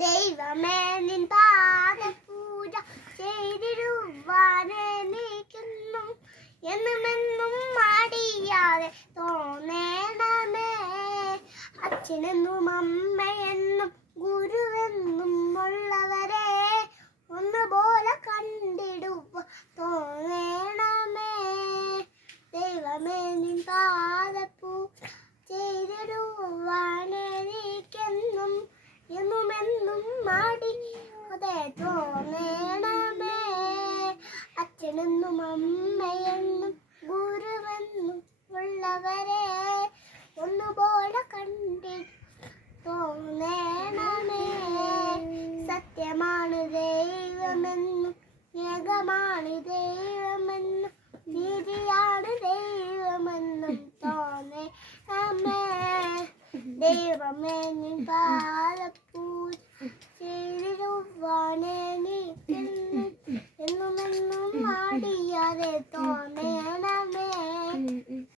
ദൈവമേ നിൻ പാദപൂജ ചെയ്തിടുവാനെനിക്കുന്നു എന്നുമെന്നും മടിയാതെ തോന്നേണമേ. അച്ഛനെന്നും അമ്മയെന്നും ഗുരുവെന്നും ഉള്ളവരെ ഒന്നുപോലെ കണ്ടിടുക തോന്നേണമേ. ദൈവമേ നിൻ പാദപൂജ ചെയ്തിടുവാനെനിക്കെന്നും എന്നുമെന്നും മടിയാതെ തോന്നേണമേ. അച്ഛനെന്നും അമ്മയെന്നും ഗുരുവെന്നും ഉള്ളവരെ ഒന്നുപോലെ കണ്ടിടുക തോന്നേണമേ. സത്യമാണ് ദൈവമെന്നും ഏകമാണ് ദൈവമെന്നും നീതിയാണ് ദൈവമെന്നും തോന്നേണമേ. ദൈവമേ നിൻ പാദപൂജ ചെയ്തിടുവാനെനിക്കെന്നും എന്നുമെന്നും മടിയാതെ തോന്നേ